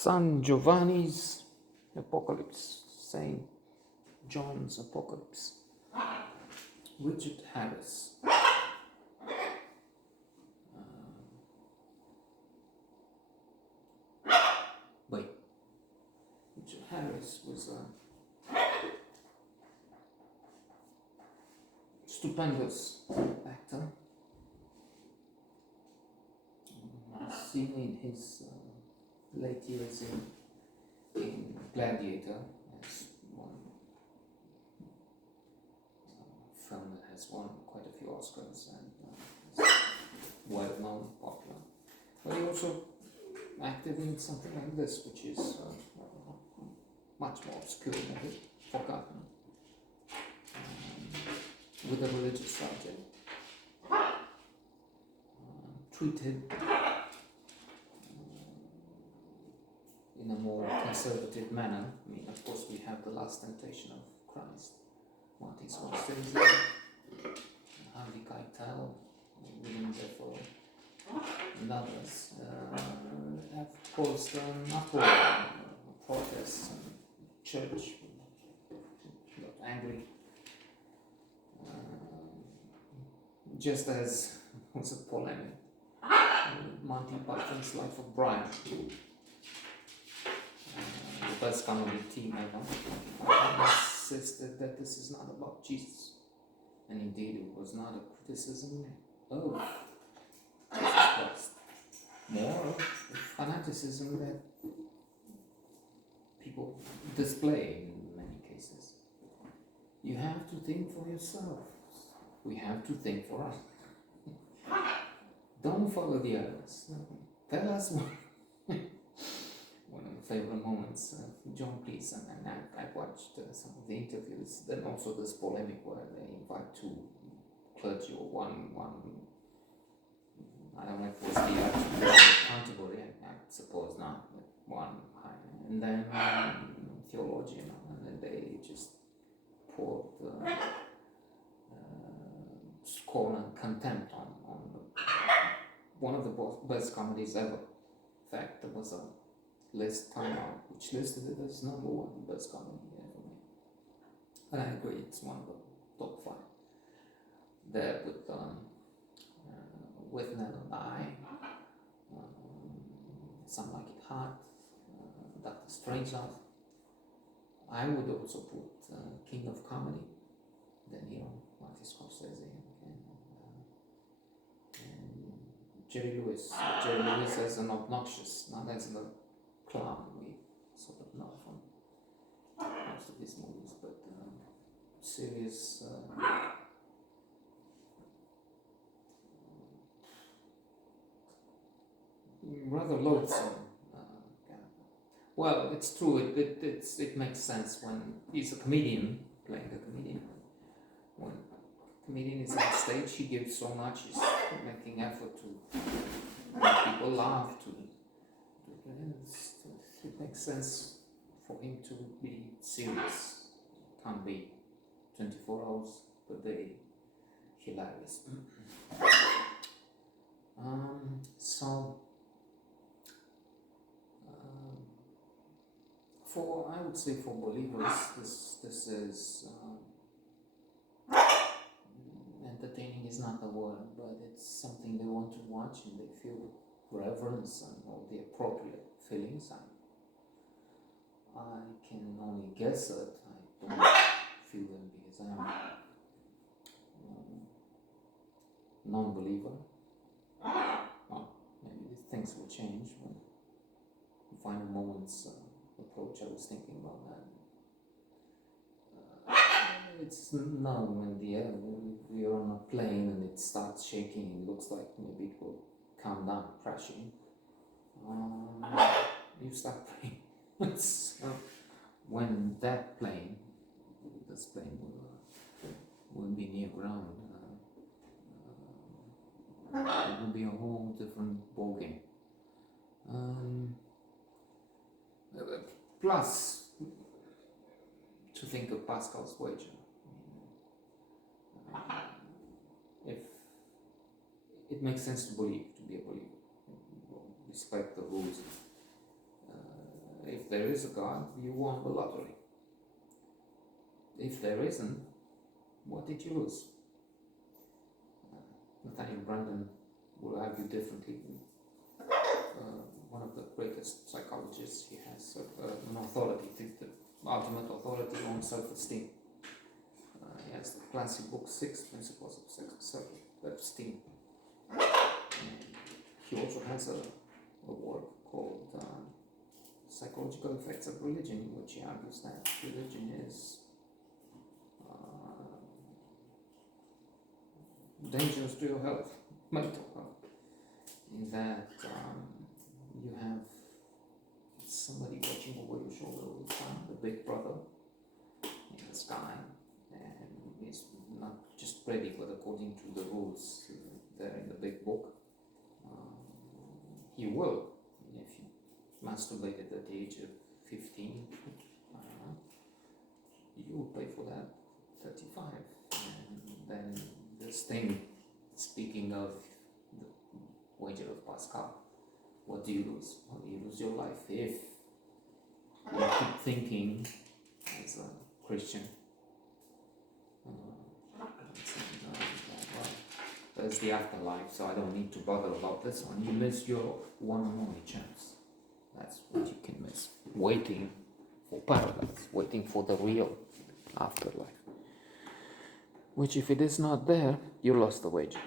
San Giovanni's Apocalypse, Saint John's Apocalypse. Richard Harris. Richard Harris was a stupendous actor. I've seen in his late years in Gladiator as one film that has won quite a few Oscars and is well known, popular. But he also acted in something like this, which is much more obscure, maybe forgotten, with a religious subject, treated in a more conservative manner. I mean, of course, we have The Last Temptation of Christ, Martin Scorsese, Harvey Keitel, William Defoe, and others have caused an uproar, protests, and church got angry. Just as was a polemic, Monty Python's Life of Brian, the best comedy team ever, insisted that this is not about Jesus, and indeed it was not a criticism of Jesus Christ, more of fanaticism that people display in many cases. You have to think for yourself. We have to think for us. Don't follow the others. Tell us one of the favorite moments of John Cleese, and I watched some of the interviews, then also this polemic where they invite two clergy or one I don't know if it was the actual category, I suppose not, but one high, and then theologian, and then they just poured scorn and contempt on one of the best comedies ever. In fact, there was a list time out which listed it as number one best comedy ever made. And I agree, it's one of the top five. There with Nell and I, Some Like It Hard, Dr. Strangelove. I would also put King of Comedy, De Niro, Martin Scorsese, and Jerry Lewis. Jerry Lewis as an obnoxious, not as the clown we sort of know from most of his movies, but serious. Rather loathsome. Well, it's true. It makes sense when he's a comedian playing a comedian. When a comedian is on stage, he gives so much. He's making effort to make people laugh. It makes sense for him to be serious. Can't be 24 hours per day hilarious. I would say for believers, this is entertaining is not the word, but it's something they want to watch and they feel reverence and all the appropriate feelings. I can only guess it. I don't feel them because I'm a non-believer. Well, maybe things will change when the final moments approach. I was thinking about that. It's numb in the air. We are on a plane and it starts shaking. It looks like maybe it will come down crashing. You start praying. When that plane, this plane will be near ground, it will be a whole different ballgame. Plus, to think of Pascal's wager. If it makes sense to be a believer, respect the rules if there is a God, you won the lottery. If there isn't, what did you lose? Nathaniel Branden will argue differently. One of the greatest psychologists, he has an authority, the ultimate authority on self-esteem. He has the classic book 6 Principles of Self-Esteem. He also has a work called Psychological Effects of Religion, in which he argues that religion is dangerous to your health, mental health, in that you have somebody watching over your shoulder all the time, the big brother in the sky, and he's not just ready, but according to the rules there in the big book, he will. If you masturbated at the age of 15, you will pay for that 35. And then this thing, speaking of the wager of Pascal, what do you lose? Well, you lose your life if you keep thinking as a Christian. There's the afterlife, so I don't need to bother about this one. You miss your one and only chance. That's what you can miss. Waiting for paradise, waiting for the real afterlife. Which, if it is not there, you lost the wager.